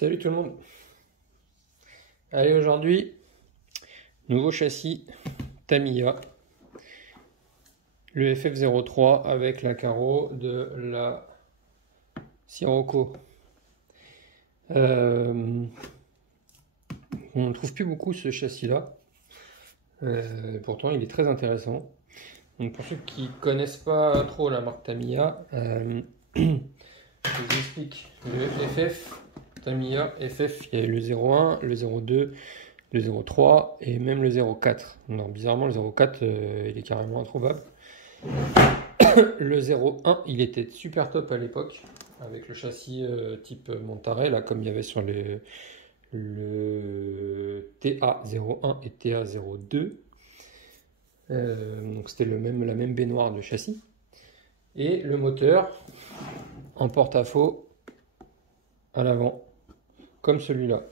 Salut tout le monde. Allez, aujourd'hui, nouveau châssis Tamiya, le FF03 avec la carreau de la Sirocco. On ne trouve plus beaucoup ce châssis-là. Pourtant, il est très intéressant. Donc, pour ceux qui ne connaissent pas trop la marque Tamiya, je vous explique. Le FF Tamiya FF, il y a le 01, le 02, le 03 et même le 04. Non, bizarrement, le 04, il est carrément introuvable. Le 01, il était super top à l'époque, avec le châssis type Monterey, là, comme il y avait sur le TA01 et TA02. Donc c'était la même baignoire de châssis. Et le moteur en porte-à-faux à l'avant, comme celui-là.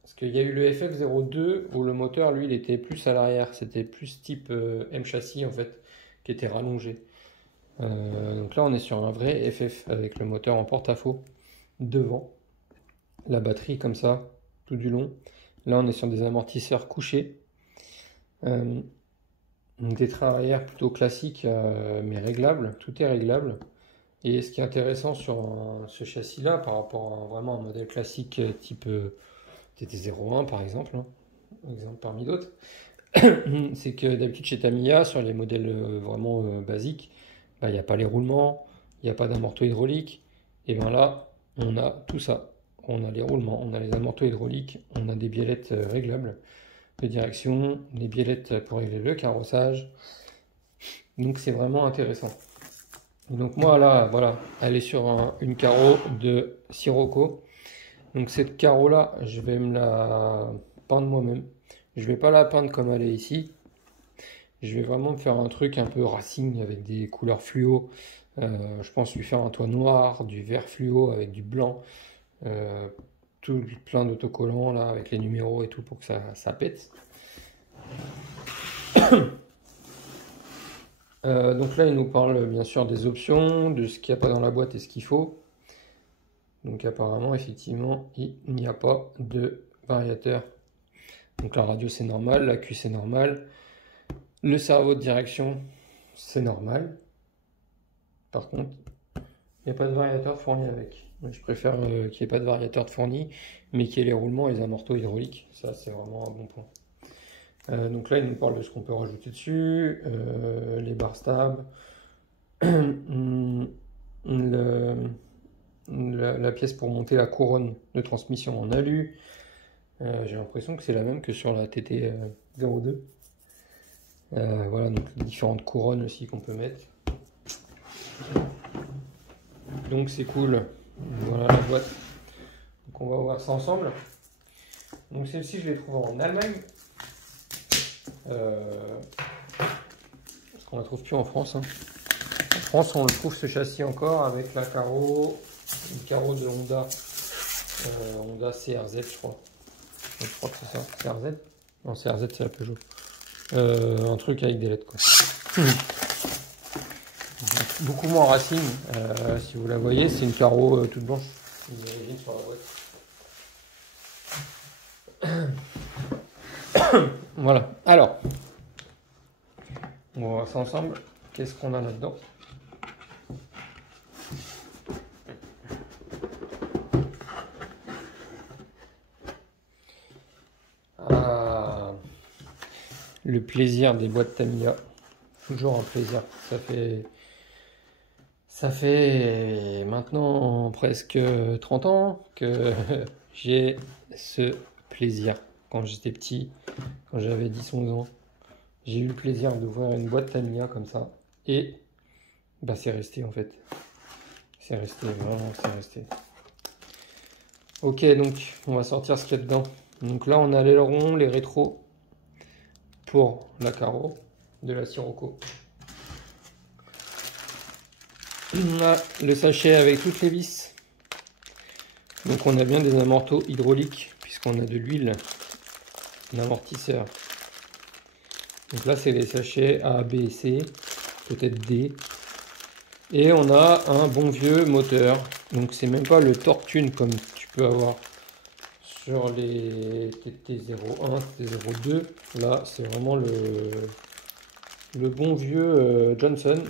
Parce qu'il y a eu le FF02 où le moteur, lui, il était plus à l'arrière. C'était plus type M châssis, en fait, qui était rallongé. Donc là, on est sur un vrai FF avec le moteur en porte-à-faux devant. La batterie comme ça, tout du long. Là, on est sur des amortisseurs couchés. Des trains arrière plutôt classiques, mais réglables. Tout est réglable. Et ce qui est intéressant sur ce châssis-là, par rapport à vraiment un modèle classique type TT01 par exemple, exemple parmi d'autres, c'est que d'habitude chez Tamiya, sur les modèles vraiment basiques, il n'y a pas les roulements, il n'y a pas d'amorto hydraulique. Et bien là, on a tout ça. On a les roulements, on a les amortos hydrauliques, on a des biellettes réglables de direction, des biellettes pour régler le carrossage. Donc c'est vraiment intéressant. Et donc moi là, voilà, elle est sur une carreau de Sirocco. Donc cette carreau là, je vais me la peindre moi-même. Je vais pas la peindre comme elle est ici. Je vais vraiment me faire un truc un peu racing avec des couleurs fluo. Je pense lui faire un toit noir, du vert fluo avec du blanc. Tout plein d'autocollants là avec les numéros et tout pour que ça pète. Donc là il nous parle bien sûr des options, de ce qu'il n'y a pas dans la boîte et ce qu'il faut. Donc apparemment effectivement il n'y a pas de variateur. Donc la radio c'est normal, l'accu c'est normal, le cerveau de direction c'est normal. Par contre il n'y a pas de variateur fourni avec. Donc, je préfère qu'il n'y ait pas de variateur de fourni, mais qu'il y ait les roulements et les amortos hydrauliques. Ça c'est vraiment un bon point. Donc là il nous parle de ce qu'on peut rajouter dessus, les barres stables, la pièce pour monter la couronne de transmission en alu. J'ai l'impression que c'est la même que sur la TT02. Voilà, donc les différentes couronnes aussi qu'on peut mettre. Donc c'est cool. Voilà la boîte. Donc on va voir ça ensemble. Donc celle-ci je l'ai trouvée en Allemagne. Parce qu'on la trouve plus en France. En France on le trouve ce châssis encore avec la carreau, une carreau de Honda. Honda CRZ je crois. Je crois que c'est ça, CRZ. Non, CRZ c'est la Peugeot. Un truc avec des LED quoi. Beaucoup moins racing. Si vous la voyez, c'est une carreau toute blanche. Une sur la boîte. Voilà. Alors, on va voir ça ensemble. Qu'est-ce qu'on a là-dedans? Le plaisir des boîtes Tamiya, toujours un plaisir. Ça fait maintenant presque 30 ans que j'ai ce plaisir. Quand j'étais petit, quand j'avais 10-11 ans, j'ai eu le plaisir d'ouvrir une boîte Tamiya comme ça. Et bah, c'est resté en fait. C'est resté, vraiment c'est resté. Ok, donc on va sortir ce qu'il y a dedans. Donc là on a l'aileron, les rétros pour la carreau de la Sirocco. On a le sachet avec toutes les vis. Donc on a bien des amortos hydrauliques puisqu'on a de l'huile d'amortisseur. Donc là c'est les sachets A, B et C, peut-être D. Et on a un bon vieux moteur. Donc c'est même pas le Tortune comme tu peux avoir sur les TT01, TT02, là c'est vraiment le bon vieux Johnson,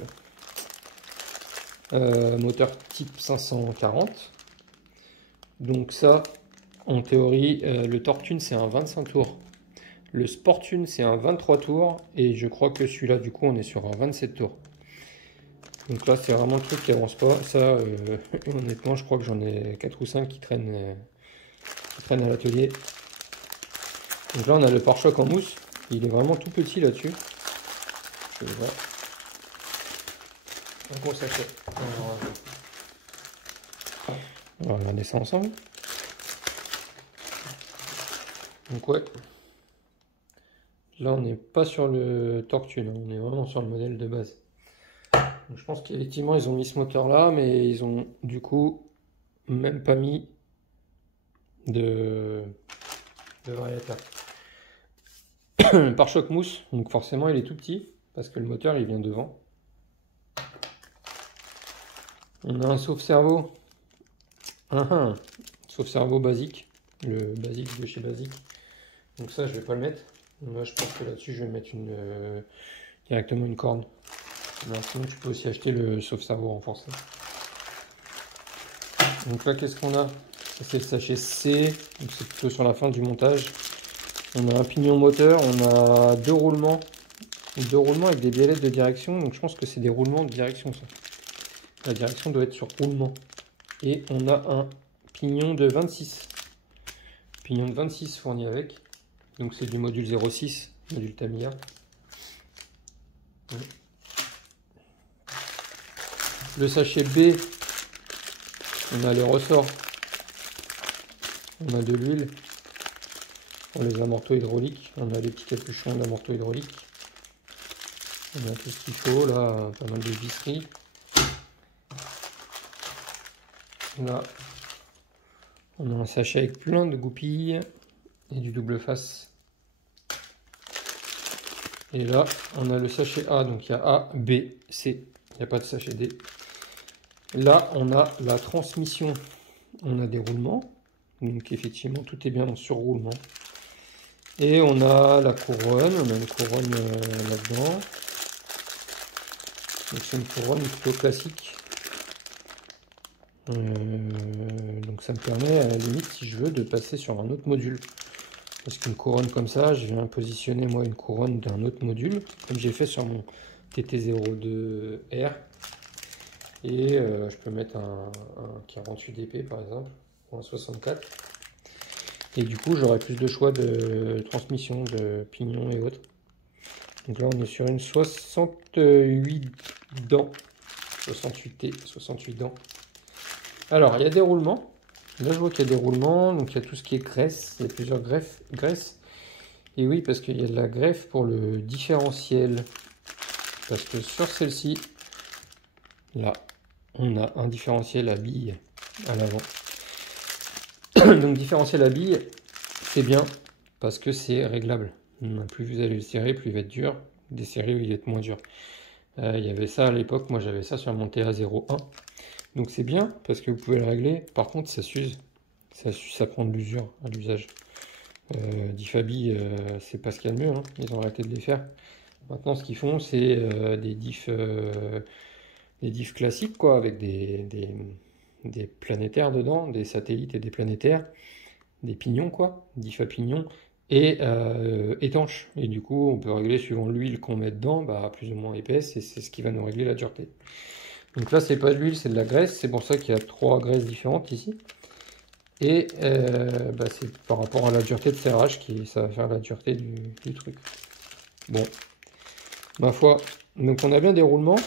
moteur type 540. Donc ça, en théorie, le Tortune c'est un 25 tours. Le Sportune c'est un 23 tours. Et je crois que celui-là, du coup, on est sur un 27 tours. Donc là, c'est vraiment le truc qui avance pas. Ça, honnêtement, je crois que j'en ai 4 ou 5 qui traînent à l'atelier. Donc là, on a le pare-choc en mousse. Il est vraiment tout petit là-dessus. Je vais voir. Un gros sachet. On va regarder ça ensemble. Donc ouais. Là, on n'est pas sur le Tortune. On est vraiment sur le modèle de base. Donc, je pense qu'effectivement, ils ont mis ce moteur-là, mais ils ont du coup même pas mis de variateur. Pare-choc mousse, donc forcément il est tout petit parce que le moteur il vient devant. On a un sauve-cerveau, sauve-cerveau basique, le basique de chez Basique. Donc ça je vais pas le mettre. Là je pense que là-dessus je vais mettre directement une corne. Sinon tu peux aussi acheter le sauve-cerveau renforcé. Donc là qu'est-ce qu'on a? C'est le sachet C, donc c'est plutôt sur la fin du montage. On a un pignon moteur, on a deux roulements avec des biellettes de direction, donc je pense que c'est des roulements de direction ça. La direction doit être sur roulement. Et on a un pignon de 26. Pignon de 26 fourni avec. Donc c'est du module 06, module Tamiya. Le sachet B, on a le ressort. On a de l'huile pour les amortos hydrauliques. On a les petits capuchons d'amortos hydrauliques. On a tout ce qu'il faut, là, pas mal de visseries. Là, on a un sachet avec plein de goupilles et du double face. Et là, on a le sachet A, donc il y a A, B, C. Il n'y a pas de sachet D. Là, on a la transmission. On a des roulements. Donc effectivement, tout est bien en surroulement. Et on a la couronne. On a une couronne là-dedans. Donc c'est une couronne plutôt classique. Donc ça me permet à la limite, si je veux, de passer sur un autre module. Parce qu'une couronne comme ça, je viens positionner moi une couronne d'un autre module, comme j'ai fait sur mon TT02R. Et je peux mettre un 48 dp par exemple, ou un 64. Et du coup, j'aurai plus de choix de transmission, de pignon et autres. Donc là, on est sur une 68 dents. 68T, 68 dents. Alors, il y a des roulements. Là, je vois qu'il y a des roulements. Donc, il y a tout ce qui est graisse. Il y a plusieurs graisses. Et oui, parce qu'il y a de la greffe pour le différentiel. Parce que sur celle-ci, là, on a un différentiel à billes à l'avant. Donc, différentiel à billes, c'est bien parce que c'est réglable. Plus vous allez le serrer, plus il va être dur. Desserrer, il va être moins dur. Il y avait ça à l'époque. Moi, j'avais ça sur mon TA01. Donc c'est bien parce que vous pouvez le régler. Par contre, ça s'use. Ça prend de l'usure à l'usage. Diffabi, c'est pas ce qu'il y a de mieux. Hein. Ils ont arrêté de les faire. Maintenant, ce qu'ils font, c'est des diffs classiques, quoi, avec des planétaires dedans, des satellites et des planétaires, des pignons, quoi, diff à pignons, et étanches. Et du coup, on peut régler suivant l'huile qu'on met dedans, bah, plus ou moins épaisse, et c'est ce qui va nous régler la dureté. Donc là, c'est pas de l'huile, c'est de la graisse. C'est pour ça qu'il y a 3 graisses différentes ici. Et bah, c'est par rapport à la dureté de serrage qui ça va faire la dureté du truc. Bon, ma foi. Donc on a bien des roulements.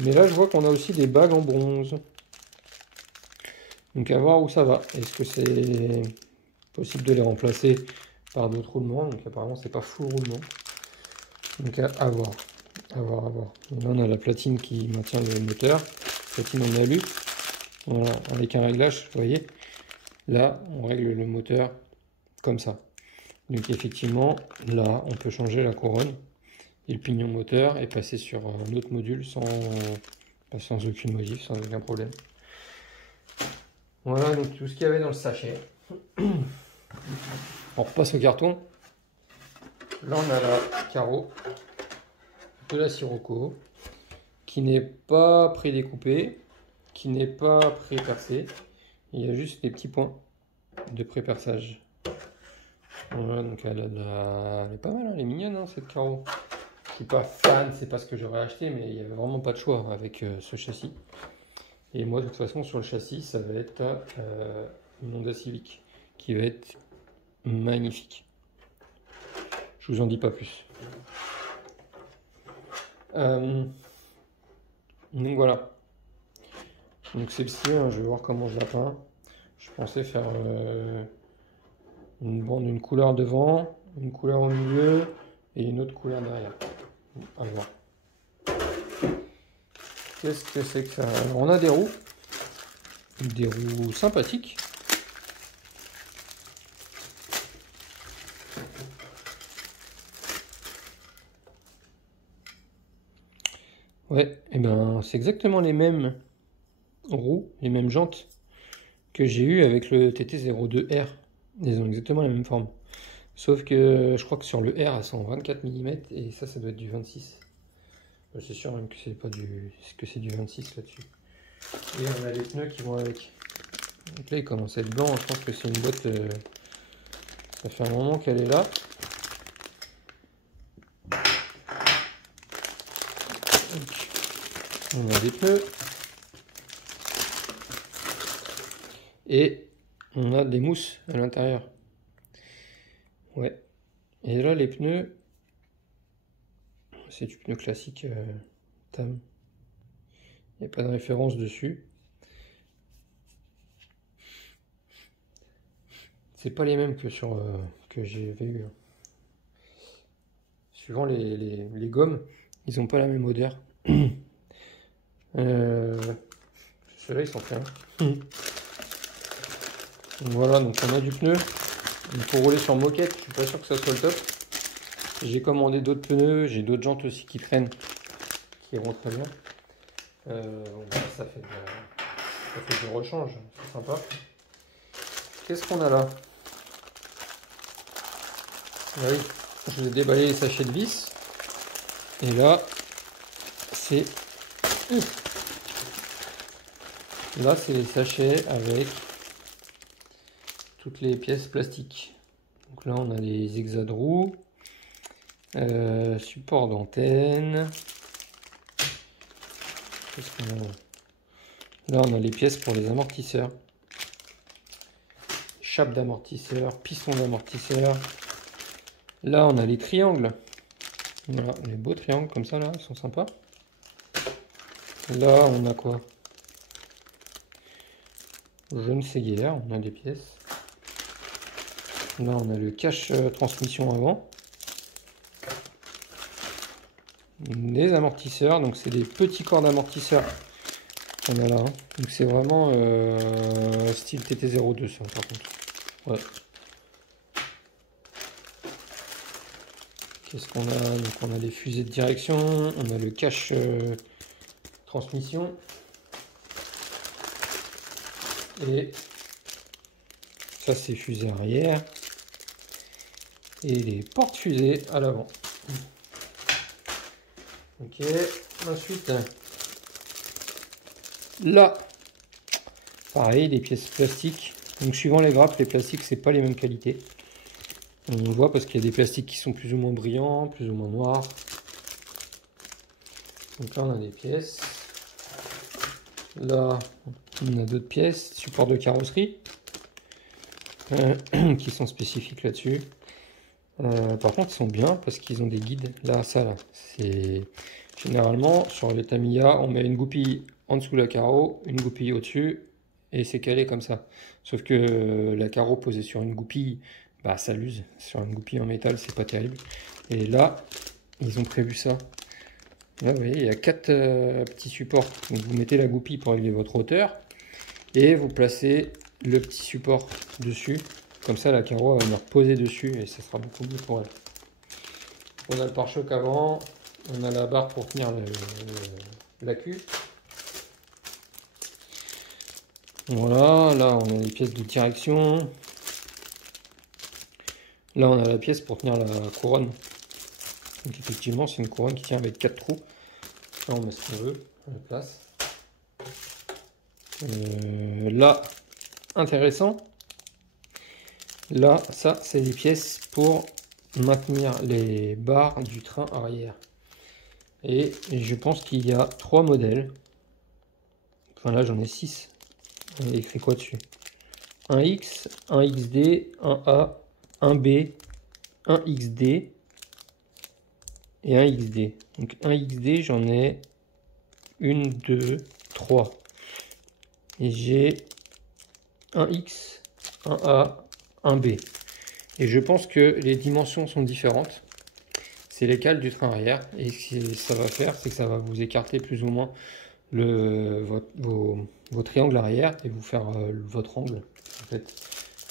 Mais là, je vois qu'on a aussi des bagues en bronze. Donc à voir où ça va. Est-ce que c'est possible de les remplacer par d'autres roulements? Donc apparemment, c'est pas full roulement. Donc à voir. À voir. Et là, on a la platine qui maintient le moteur. Platine en alu. Voilà, avec un réglage, vous voyez. Là, on règle le moteur comme ça. Donc effectivement, là, on peut changer la couronne et le pignon moteur et passer sur un autre module sans aucune modif, sans aucun problème. Voilà, donc tout ce qu'il y avait dans le sachet. On repasse au carton. Là, on a la carreau de la Sirocco qui n'est pas prédécoupée, qui n'est pas pré-percée. Il y a juste des petits points de pré-perçage. Voilà, donc elle est pas mal, hein, elle est mignonne, hein, cette carreau. Je suis pas fan, c'est pas ce que j'aurais acheté, mais il n'y avait vraiment pas de choix avec ce châssis. Et moi, de toute façon, sur le châssis, ça va être une Honda Civic qui va être magnifique. Je vous en dis pas plus. Donc voilà. Donc celle-ci, hein, je vais voir comment je la peins. Je pensais faire une bande, une couleur devant, une couleur au milieu et une autre couleur derrière. À voir. Qu'est-ce que c'est que ça? Alors, on a des roues sympathiques. Ouais, et ben c'est exactement les mêmes roues, les mêmes jantes que j'ai eu avec le TT02R. Ils ont exactement la même forme. Sauf que je crois que sur le R, elles sont 24 mm et ça doit être du 26. C'est sûr même que c'est pas du, que c'est du 26 là-dessus. Et on a les pneus qui vont avec. Donc là, il commence à être blanc. Je pense que c'est une boîte. Ça fait un moment qu'elle est là. Donc, on a des pneus. Et on a des mousses à l'intérieur. Ouais. Et là, les pneus, c'est du pneu classique TAM. Il n'y a pas de référence dessus. C'est pas les mêmes que sur que j'avais eu. Suivant les gommes, ils n'ont pas la même odeur. Ceux-là, ils sont très bien. Voilà, donc on a du pneu. Il faut rouler sur moquette, je suis pas sûr que ça soit le top. J'ai commandé d'autres pneus, j'ai d'autres jantes aussi qui prennent, qui iront très bien. Ça fait du rechange, c'est sympa. Qu'est-ce qu'on a là? Ah oui, je vous ai déballé les sachets de vis. Et là, c'est... Là, c'est les sachets avec toutes les pièces plastiques. Donc là, on a les exas de roues, support d'antenne. Qu'est-ce qu'on a là? Là, on a les pièces pour les amortisseurs. Chape d'amortisseur, piston d'amortisseur. Là, on a les triangles. Voilà, les beaux triangles comme ça, là, ils sont sympas. Là, on a quoi? Je ne sais guère, on a des pièces. Là, on a le cache transmission avant. Des amortisseurs, donc c'est des petits corps d'amortisseurs. On a là, hein. Donc c'est vraiment style TT02 ça par contre. Ouais. Qu'est-ce qu'on a? Donc on a les fusées de direction, on a le cache transmission. Et ça c'est fusée arrière. Et les portes-fusées à l'avant. Ok, ensuite là, pareil, des pièces plastiques. Donc suivant les grappes, les plastiques c'est pas les mêmes qualités. On le voit parce qu'il y a des plastiques qui sont plus ou moins brillants, plus ou moins noirs. Donc là on a des pièces. Là on a d'autres pièces, support de carrosserie, qui sont spécifiques là-dessus. Par contre ils sont bien parce qu'ils ont des guides. Là, ça là, c'est généralement sur les Tamiya, on met une goupille en dessous de la carreau, une goupille au-dessus, et c'est calé comme ça. Sauf que la carreau posée sur une goupille, bah ça l'use. Sur une goupille en métal, c'est pas terrible. Et là, ils ont prévu ça. Là, vous voyez, il y a 4 petits supports. Donc vous mettez la goupille pour régler votre hauteur, et vous placez le petit support dessus. Comme ça, la carreau va venir poser dessus et ça sera beaucoup mieux pour elle. On a le pare-choc avant, on a la barre pour tenir la cuve. Voilà, là on a les pièces de direction. Là, on a la pièce pour tenir la couronne. Donc effectivement, c'est une couronne qui tient avec 4 trous. Là, on met ce qu'on veut, on la place. Là, intéressant. Là, ça, c'est des pièces pour maintenir les barres du train arrière. Et je pense qu'il y a 3 modèles. Enfin là, j'en ai 6. Il y a écrit quoi dessus? Un X, un XD, un A, un B, un XD et un XD. Donc un XD, j'en ai 1, 2, 3. Et j'ai un X, un A, un B. Et je pense que les dimensions sont différentes. C'est les cales du train arrière. Et ce que ça va faire, c'est que ça va vous écarter plus ou moins vos triangles arrière et vous faire votre angle. En fait,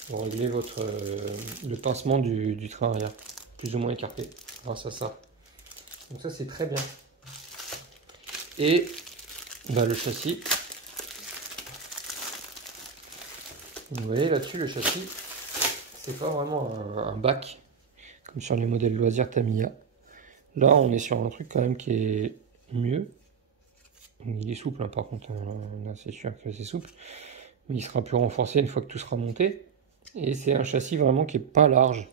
pour régler le pincement du train arrière. Plus ou moins écarté grâce à ça. Donc ça, c'est très bien. Et bah, le châssis. Vous voyez là-dessus, le châssis, c'est pas vraiment un bac comme sur les modèles loisirs Tamiya. Là, on est sur un truc quand même qui est mieux. Il est souple, hein, par contre, là c'est sûr que c'est souple. Mais il sera plus renforcé une fois que tout sera monté. Et c'est un châssis vraiment qui est pas large.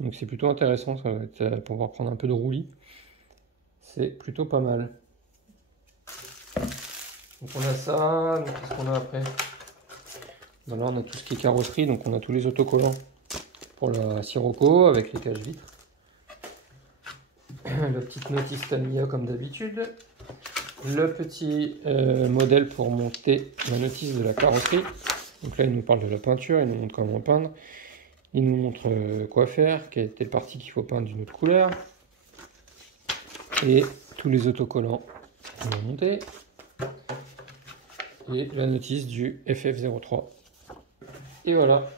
Donc c'est plutôt intéressant, ça va être pour pouvoir prendre un peu de roulis. C'est plutôt pas mal. Donc on a ça, donc qu'est-ce qu'on a après? Ben là on a tout ce qui est carrosserie, donc on a tous les autocollants pour la Sirocco avec les cages vitres. La petite notice Tamiya comme d'habitude. Le petit modèle pour monter la notice de la carrosserie. Donc là il nous parle de la peinture, il nous montre comment peindre. Il nous montre quoi faire, quelle était partie qu'il faut peindre d'une autre couleur. Et tous les autocollants qu'on va monter. Et la notice du FF03. Et voilà.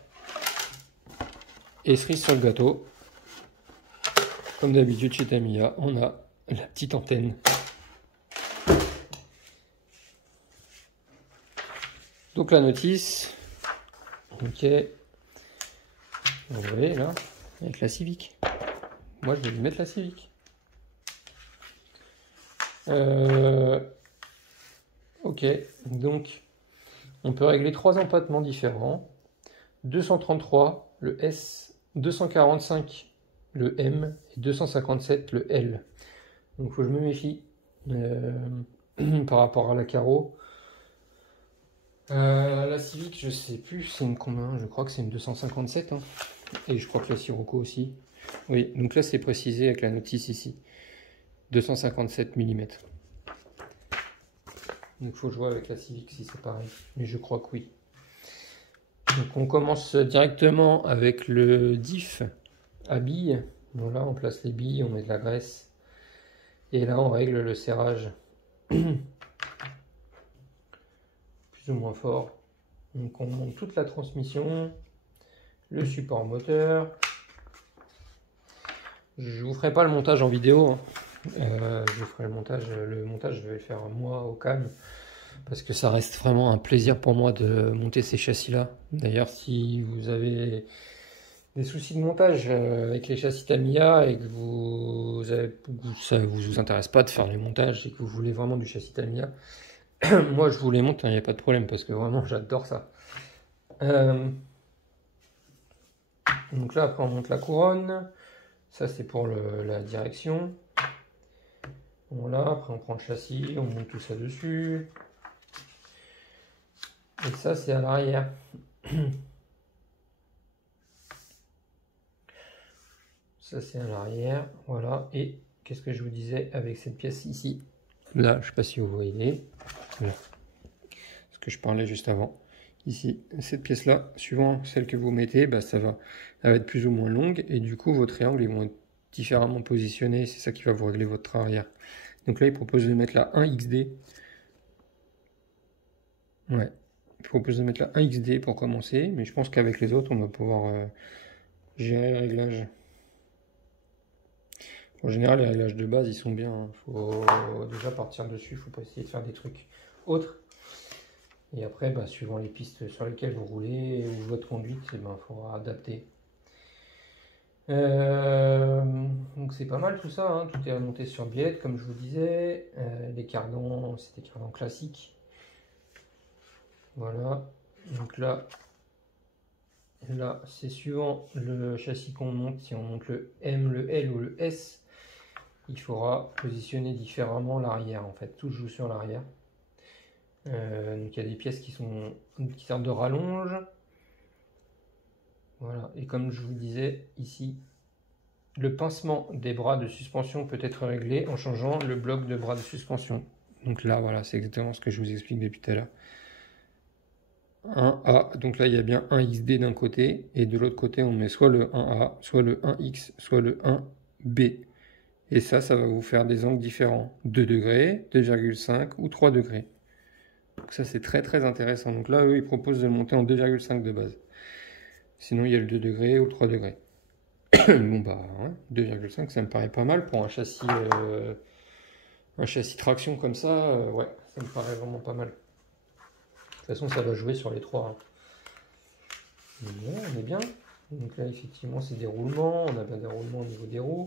Et cerise sur le gâteau. Comme d'habitude chez Tamiya, on a la petite antenne. Donc la notice. Ok. Vous voyez là, avec la Civic. Moi je vais lui mettre la Civic. Ok, donc on peut régler 3 empattements différents. 233 le S, 245 le M et 257 le L. Donc il faut que je me méfie par rapport à la carreau. La Civic, je sais plus c'est une combien, je crois que c'est une 257 hein. Et je crois que la Sirocco aussi. Oui, donc là c'est précisé avec la notice ici. 257 mm. Donc il faut jouer avec la Civic si c'est pareil. Mais je crois que oui. Donc on commence directement avec le diff à billes. Voilà, on place les billes, on met de la graisse. Et là on règle le serrage. Plus ou moins fort. Donc on monte toute la transmission, le support moteur. Je vous ferai pas le montage en vidéo. Je ferai le montage je vais le faire moi au calme. Parce que ça reste vraiment un plaisir pour moi de monter ces châssis là. D'ailleurs si vous avez des soucis de montage avec les châssis Tamiya et que ça ne vous intéresse pas de faire les montages et que vous voulez vraiment du châssis Tamiya, moi je vous les monte, il n'y a pas de problème parce que vraiment j'adore ça. Donc là après on monte la couronne, ça c'est pour la direction. Voilà, après on prend le châssis, on monte tout ça dessus. Et ça c'est à l'arrière. Ça c'est à l'arrière, voilà. Et qu'est-ce que je vous disais avec cette pièce ici? Là, je ne sais pas si vous voyez. Voilà. Ce que je parlais juste avant. Ici, cette pièce-là, suivant celle que vous mettez, bah, elle va être plus ou moins longue. Et du coup, vos triangles ils vont être différemment positionnés. C'est ça qui va vous régler votre train arrière. Donc là, il propose de mettre la 1XD. Ouais. Il propose de mettre la 1XD pour commencer. Mais je pense qu'avec les autres, on va pouvoir gérer le réglage. En général, les réglages de base, ils sont bien. Il faut déjà partir dessus. Il ne faut pas essayer de faire des trucs autres. Et après, bah, suivant les pistes sur lesquelles vous roulez ou votre conduite, il faudra adapter. Donc c'est pas mal tout ça, hein. Tout est remonté sur biellette comme je vous disais. Les cardans, c'était cardans classiques. Voilà. Donc là c'est suivant le châssis qu'on monte. Si on monte le M, le L ou le S, il faudra positionner différemment l'arrière. En fait, tout joue sur l'arrière. Donc il y a des pièces qui servent de rallonge. Voilà. Et comme je vous disais ici, le pincement des bras de suspension peut être réglé en changeant le bloc de bras de suspension. Donc là, voilà, c'est exactement ce que je vous explique depuis tout à l'heure. 1A, donc là il y a bien un XD d'un côté, et de l'autre côté on met soit le 1A, soit le 1X, soit le 1B. Et ça va vous faire des angles différents, 2 degrés, 2,5 ou 3 degrés. Donc ça c'est très très intéressant. Donc là eux ils proposent de le monter en 2,5 de base. Sinon il y a le 2 degrés ou le 3 degrés. Bon bah ouais, 2,5 ça me paraît pas mal pour un châssis traction comme ça, ouais, ça me paraît vraiment pas mal. De toute façon, ça va jouer sur les trois, hein. Voilà, on est bien. Donc là, effectivement, c'est des roulements. On a bien des roulements au niveau des roues.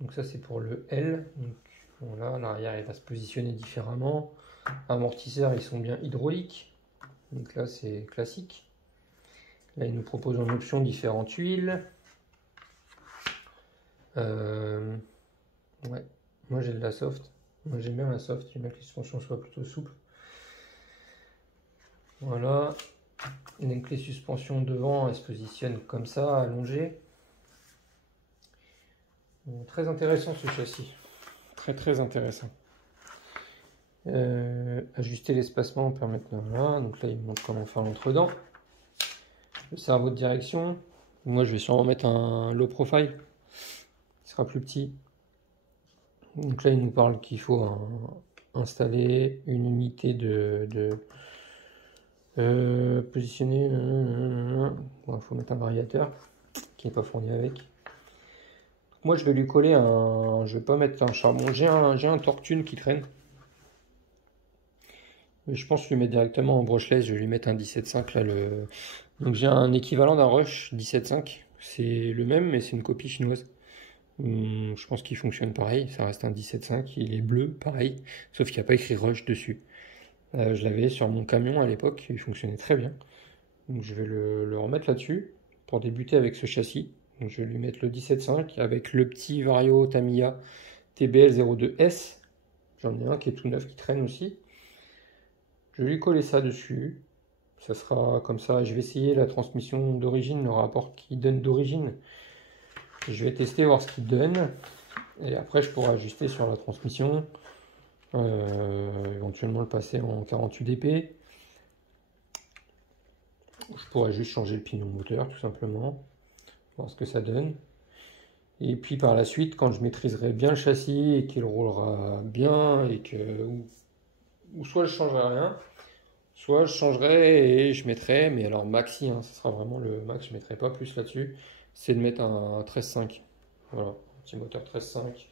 Donc ça, c'est pour le L. Donc voilà, l'arrière, il va se positionner différemment. Amortisseurs, ils sont bien hydrauliques. Donc là, c'est classique. Là, il nous propose en option différentes huiles. Ouais, moi j'ai de la soft. Moi j'aime bien la soft. J'aime bien que les suspensions soient plutôt souples. Voilà. Donc les suspensions devant, elles se positionnent comme ça, allongées. Très intéressant ce châssis. Très très intéressant. Ajuster l'espacement, permettre... Voilà. Donc là, il me montre comment faire l'entre-dents. Le cerveau de direction. Moi, je vais sûrement mettre un low profile. Il sera plus petit. Donc là, il nous parle qu'il faut installer une unité de positionner. Il faut mettre un variateur qui n'est pas fourni avec. Moi, je vais lui coller un... Je vais pas mettre un charbon. J'ai un Tortune qui traîne. Mais je pense lui mettre directement en brushless. Je vais lui mettre un 17.5 là. Donc j'ai un équivalent d'un Rush 17.5. C'est le même, mais c'est une copie chinoise. Je pense qu'il fonctionne pareil. Ça reste un 17.5. Il est bleu, pareil. Sauf qu'il n'y a pas écrit Rush dessus. Je l'avais sur mon camion à l'époque. Il fonctionnait très bien. Donc je vais le remettre là-dessus pour débuter avec ce châssis. Donc je vais lui mettre le 17.5 avec le petit Vario Tamiya TBL 02S. J'en ai un qui est tout neuf qui traîne aussi. Je vais lui coller ça dessus. Ça sera comme ça. Je vais essayer la transmission d'origine, le rapport qu'il donne d'origine. Je vais tester, voir ce qu'il donne. Et après, je pourrai ajuster sur la transmission. Éventuellement le passer en 48 dp. Je pourrais juste changer le pignon moteur, tout simplement. Voir ce que ça donne. Et puis par la suite, quand je maîtriserai bien le châssis et qu'il roulera bien, et que ou soit je changerai rien, soit je changerai et je mettrai, mais alors maxi, hein, ça sera vraiment le max, je mettrai pas plus là-dessus, c'est de mettre un 13.5. Voilà, un petit moteur 13.5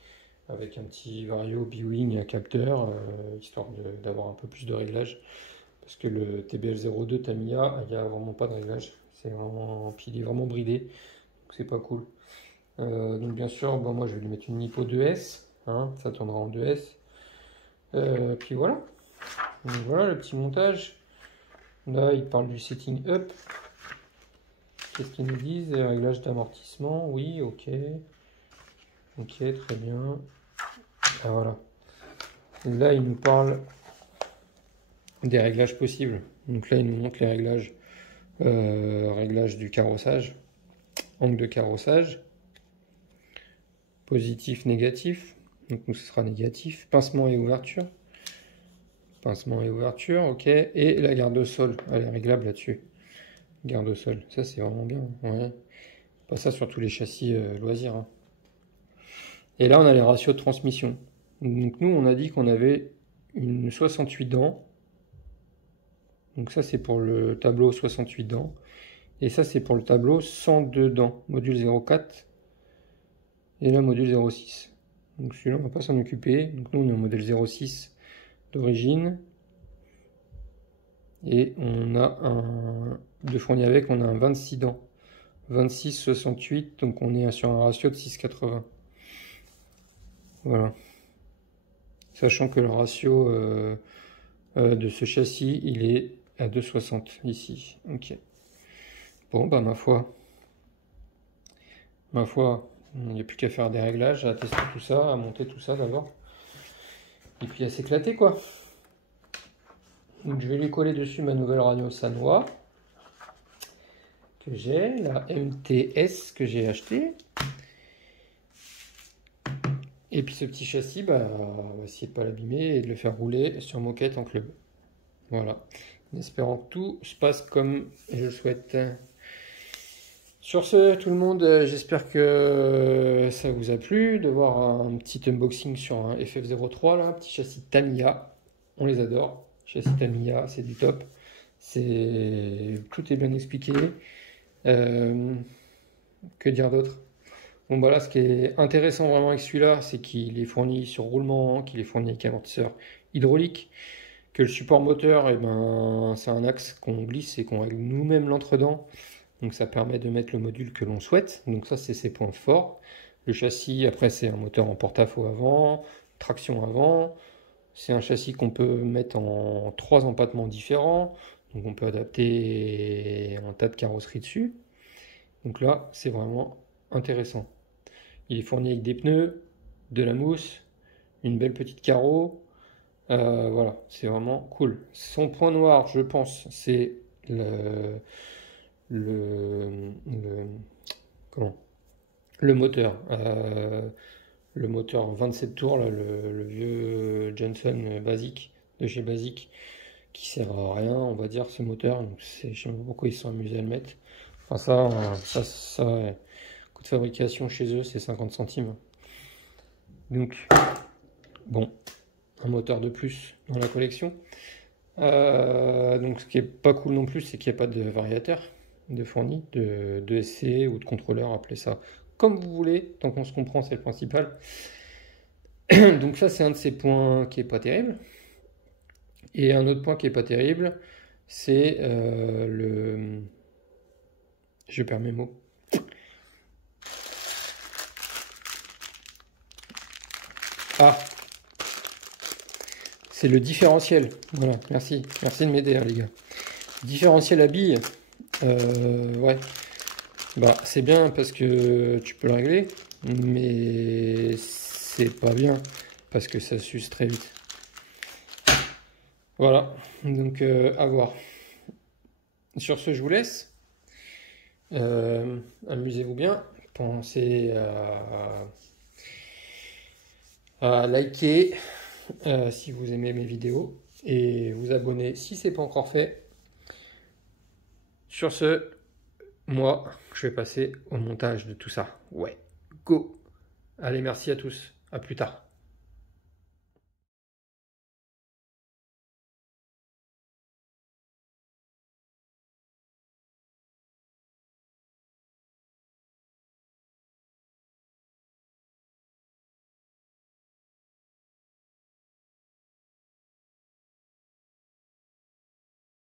avec un petit Vario B-Wing à capteur, histoire d'avoir un peu plus de réglage. Parce que le TBL02 Tamiya, il n'y a vraiment pas de réglage. C'est vraiment, puis il est vraiment bridé, donc c'est pas cool. Donc bien sûr, bon, moi je vais lui mettre une Nippo 2S, hein, ça tournera en 2S. Puis voilà. Donc voilà le petit montage. Là, il parle du setting up. Qu'est-ce qu'ils nous disent? Réglage d'amortissement, oui, ok. Ok, très bien. Ah, voilà. Là, il nous parle des réglages possibles. Donc là, il nous montre les réglages. Réglage du carrossage. Angle de carrossage. Positif, négatif. Donc ce sera négatif. Pincement et ouverture. Pincement et ouverture, ok. Et la garde-sol, elle est réglable là-dessus. Garde-sol, ça c'est vraiment bien. Ouais. Pas ça sur tous les châssis loisirs, hein. Et là, on a les ratios de transmission. Donc nous, on a dit qu'on avait une 68 dents. Donc ça, c'est pour le tableau 68 dents. Et ça, c'est pour le tableau 102 dents, module 04. Et là, module 06. Donc celui-là, on va pas s'en occuper. Donc nous, on est en modèle 06 d'origine. Et on a de fourni avec, on a un 26 dents. 26,68, donc on est sur un ratio de 6,80. Voilà. Sachant que le ratio de ce châssis, il est à 2,60 ici. Ok. Bon, bah ma foi, il n'y a plus qu'à faire des réglages, à tester tout ça, à monter tout ça d'abord. Et puis à s'éclater, quoi. Donc je vais lui coller dessus ma nouvelle radio Sanwa que j'ai, la MTS que j'ai acheté. Et puis ce petit châssis, bah, on va essayer de ne pas l'abîmer et de le faire rouler sur moquette en club. Voilà. En espérant que tout se passe comme je le souhaite. Sur ce, tout le monde, j'espère que ça vous a plu de voir un petit unboxing sur un FF03, là, un petit châssis Tamiya. On les adore. Châssis Tamiya, c'est du top. Tout est bien expliqué. Que dire d'autre? Bon, voilà, ce qui est intéressant vraiment avec celui-là, c'est qu'il est fourni sur roulement, qu'il est fourni avec amortisseur hydraulique, que le support moteur, eh ben, c'est un axe qu'on glisse et qu'on règle nous-mêmes l'entre-dents. Donc ça permet de mettre le module que l'on souhaite. Donc ça, c'est ses points forts. Le châssis, après, c'est un moteur en porte-à-faux avant, traction avant. C'est un châssis qu'on peut mettre en 3 empattements différents. Donc on peut adapter un tas de carrosseries dessus. Donc là, c'est vraiment intéressant. Il est fourni avec des pneus, de la mousse, une belle petite carreau. Voilà, c'est vraiment cool. Son point noir, je pense, c'est comment, le moteur. Le moteur 27 tours, là, le vieux Johnson basique, de chez Basic, qui sert à rien, on va dire, ce moteur. Donc je sais pas pourquoi ils se sont amusés à le mettre. Enfin ça coût de fabrication chez eux, c'est 50 centimes. Donc, bon, un moteur de plus dans la collection. Donc ce qui est pas cool non plus, c'est qu'il n'y a pas de variateur de fourni, de SC ou de contrôleur, appelez ça comme vous voulez, tant qu'on se comprend, c'est le principal. Donc ça, c'est un de ces points qui est pas terrible. Et un autre point qui est pas terrible, c'est je perds mes mots. Ah, c'est le différentiel. Voilà, merci de m'aider, hein, les gars. Différentiel à billes, ouais. Bah, c'est bien parce que tu peux le régler, mais c'est pas bien parce que ça s'use très vite. Voilà, donc à voir. Sur ce, je vous laisse. Amusez-vous bien. Pensez à liker si vous aimez mes vidéos et vous abonner si ce n'est pas encore fait. Sur ce, moi, je vais passer au montage de tout ça. Ouais, go! Allez, merci à tous. À plus tard.